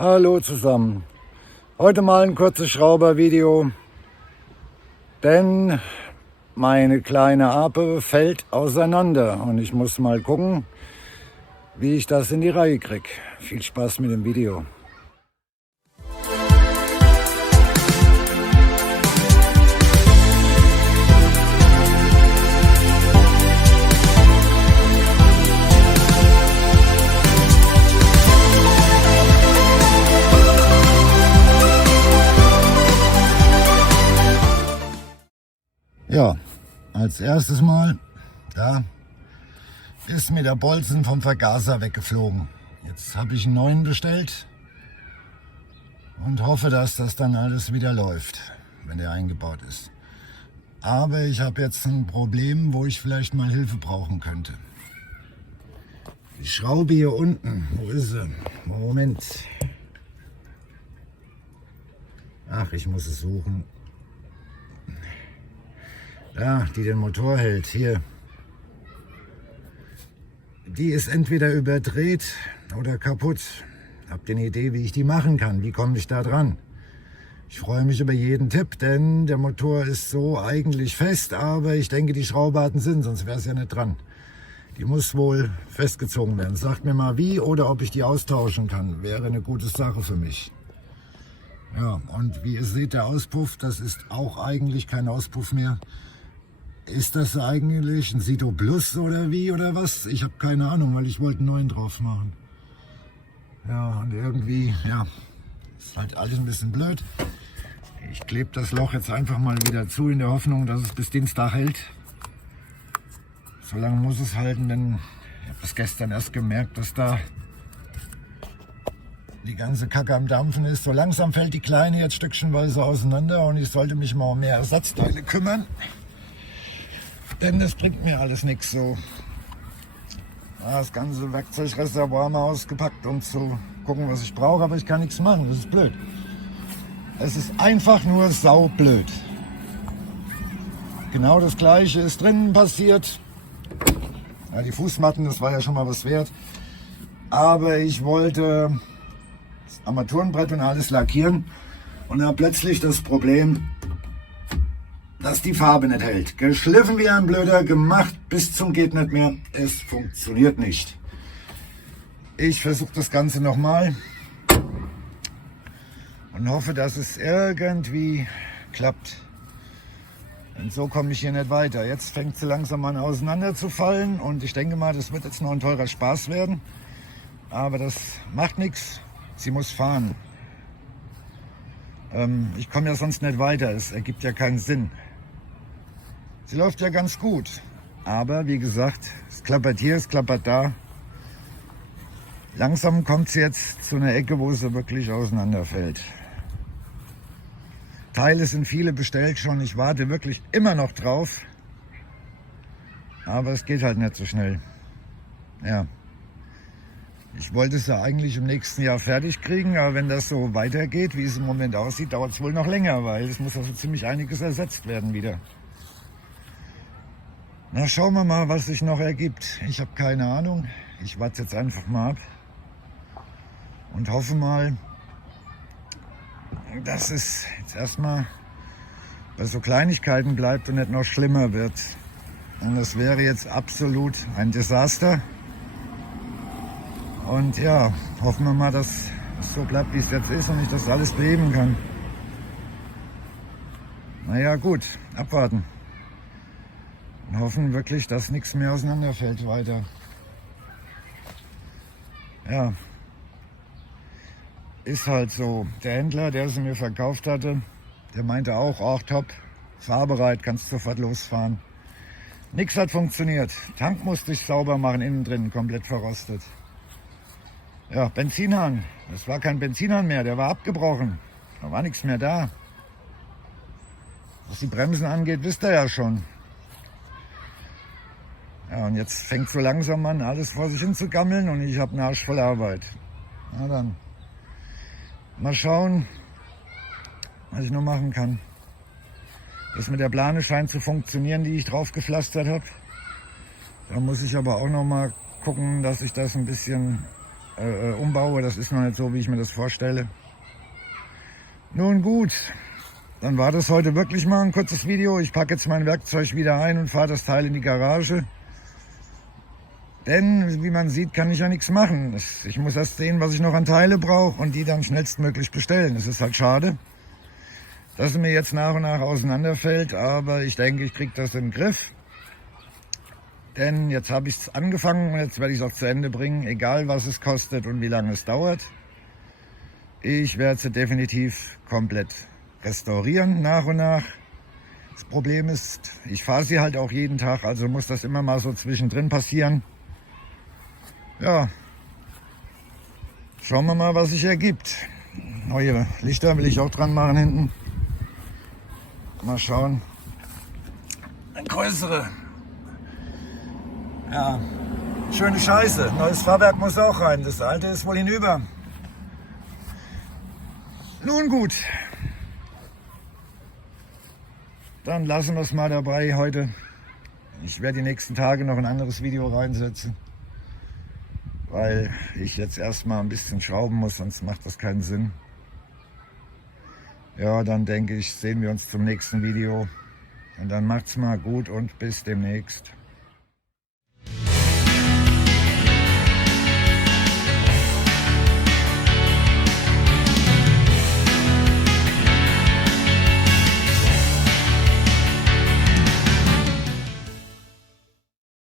Hallo zusammen. Heute mal ein kurzes Schraubervideo, denn meine kleine Ape fällt auseinander und ich muss mal gucken, wie ich das in die Reihe kriege. Viel Spaß mit dem Video. Ja, als erstes Mal, da ist mir der Bolzen vom Vergaser weggeflogen. Jetzt habe ich einen neuen bestellt und hoffe, dass das dann alles wieder läuft, wenn der eingebaut ist. Aber ich habe jetzt ein Problem, wo ich vielleicht mal Hilfe brauchen könnte. Die Schraube hier unten, wo ist sie? Moment. Ach, ich muss es suchen. Ja, die den Motor hält, hier. Die ist entweder überdreht oder kaputt. Habt ihr eine Idee, wie ich die machen kann? Wie komme ich da dran? Ich freue mich über jeden Tipp, denn der Motor ist so eigentlich fest, aber ich denke, die Schraube hat einen Sinn, sonst wäre es ja nicht dran. Die muss wohl festgezogen werden. Sagt mir mal wie oder ob ich die austauschen kann. Wäre eine gute Sache für mich. Ja, und wie ihr seht, der Auspuff, das ist auch eigentlich kein Auspuff mehr. Ist das eigentlich ein Sito Plus oder wie oder was? Ich habe keine Ahnung, weil ich wollte einen neuen drauf machen. Ja, und irgendwie, ja, ist halt alles ein bisschen blöd. Ich klebe das Loch jetzt einfach mal wieder zu, in der Hoffnung, dass es bis Dienstag hält. So lange muss es halten, denn ich habe das gestern erst gemerkt, dass da die ganze Kacke am Dampfen ist. So langsam fällt die Kleine jetzt stückchenweise auseinander und ich sollte mich mal um mehr Ersatzteile kümmern. Denn das bringt mir alles nichts so. Das ganze Werkzeugreservoir mal ausgepackt, um zu gucken, was ich brauche, aber ich kann nichts machen, das ist blöd. Es ist einfach nur saublöd. Genau das gleiche ist drinnen passiert. Ja, die Fußmatten, das war ja schon mal was wert. Aber ich wollte das Armaturenbrett und alles lackieren und habe plötzlich das Problem, dass die Farbe nicht hält. Geschliffen wie ein Blöder, gemacht bis zum geht nicht mehr. Es funktioniert nicht. Ich versuche das Ganze nochmal und hoffe, dass es irgendwie klappt. Und so komme ich hier nicht weiter. Jetzt fängt sie langsam an auseinanderzufallen und ich denke mal, das wird jetzt noch ein teurer Spaß werden. Aber das macht nichts. Sie muss fahren. Ich komme ja sonst nicht weiter. Es ergibt ja keinen Sinn. Sie läuft ja ganz gut, aber wie gesagt, es klappert hier, es klappert da. Langsam kommt sie jetzt zu einer Ecke, wo sie wirklich auseinanderfällt. Teile sind viele bestellt schon, ich warte wirklich immer noch drauf, aber es geht halt nicht so schnell. Ja, ich wollte es ja eigentlich im nächsten Jahr fertig kriegen, aber wenn das so weitergeht, wie es im Moment aussieht, dauert es wohl noch länger, weil es muss also ziemlich einiges ersetzt werden wieder. Na, schauen wir mal, was sich noch ergibt. Ich habe keine Ahnung. Ich warte jetzt einfach mal ab und hoffe mal, dass es jetzt erstmal bei so Kleinigkeiten bleibt und nicht noch schlimmer wird. Und das wäre jetzt absolut ein Desaster. Und ja, hoffen wir mal, dass es so bleibt, wie es jetzt ist und ich das alles beheben kann. Naja, gut, abwarten. Und hoffen wirklich, dass nichts mehr auseinanderfällt weiter. Ja, ist halt so. Der Händler, der sie mir verkauft hatte, der meinte auch, ach top, fahrbereit, kannst sofort losfahren. Nichts hat funktioniert. Tank musste ich sauber machen, innen drin, komplett verrostet. Ja, Benzinhahn, das war kein Benzinhahn mehr, der war abgebrochen. Da war nichts mehr da. Was die Bremsen angeht, wisst ihr ja schon. Ja, und jetzt fängt so langsam an, alles vor sich hin zu gammeln und ich habe einen Arsch voll Arbeit. Na dann, mal schauen, was ich noch machen kann. Das mit der Plane scheint zu funktionieren, die ich drauf gepflastert habe. Da muss ich aber auch noch mal gucken, dass ich das ein bisschen umbaue. Das ist noch nicht so, wie ich mir das vorstelle. Nun gut, dann war das heute wirklich mal ein kurzes Video. Ich packe jetzt mein Werkzeug wieder ein und fahre das Teil in die Garage. Denn, wie man sieht, kann ich ja nichts machen. Ich muss erst sehen, was ich noch an Teile brauche und die dann schnellstmöglich bestellen. Es ist halt schade, dass es mir jetzt nach und nach auseinanderfällt, aber ich denke, ich kriege das in den Griff. Denn jetzt habe ich es angefangen und jetzt werde ich es auch zu Ende bringen, egal was es kostet und wie lange es dauert. Ich werde sie definitiv komplett restaurieren, nach und nach. Das Problem ist, ich fahre sie halt auch jeden Tag, also muss das immer mal so zwischendrin passieren. Ja, schauen wir mal, was sich ergibt. Neue Lichter will ich auch dran machen hinten. Mal schauen. Ein größere. Ja, schöne Scheiße. Neues Fahrwerk muss auch rein. Das alte ist wohl hinüber. Nun gut. Dann lassen wir es mal dabei heute. Ich werde die nächsten Tage noch ein anderes Video reinsetzen, weil ich jetzt erstmal ein bisschen schrauben muss, sonst macht das keinen Sinn. Ja, dann denke ich, sehen wir uns zum nächsten Video. Und dann macht's mal gut und bis demnächst.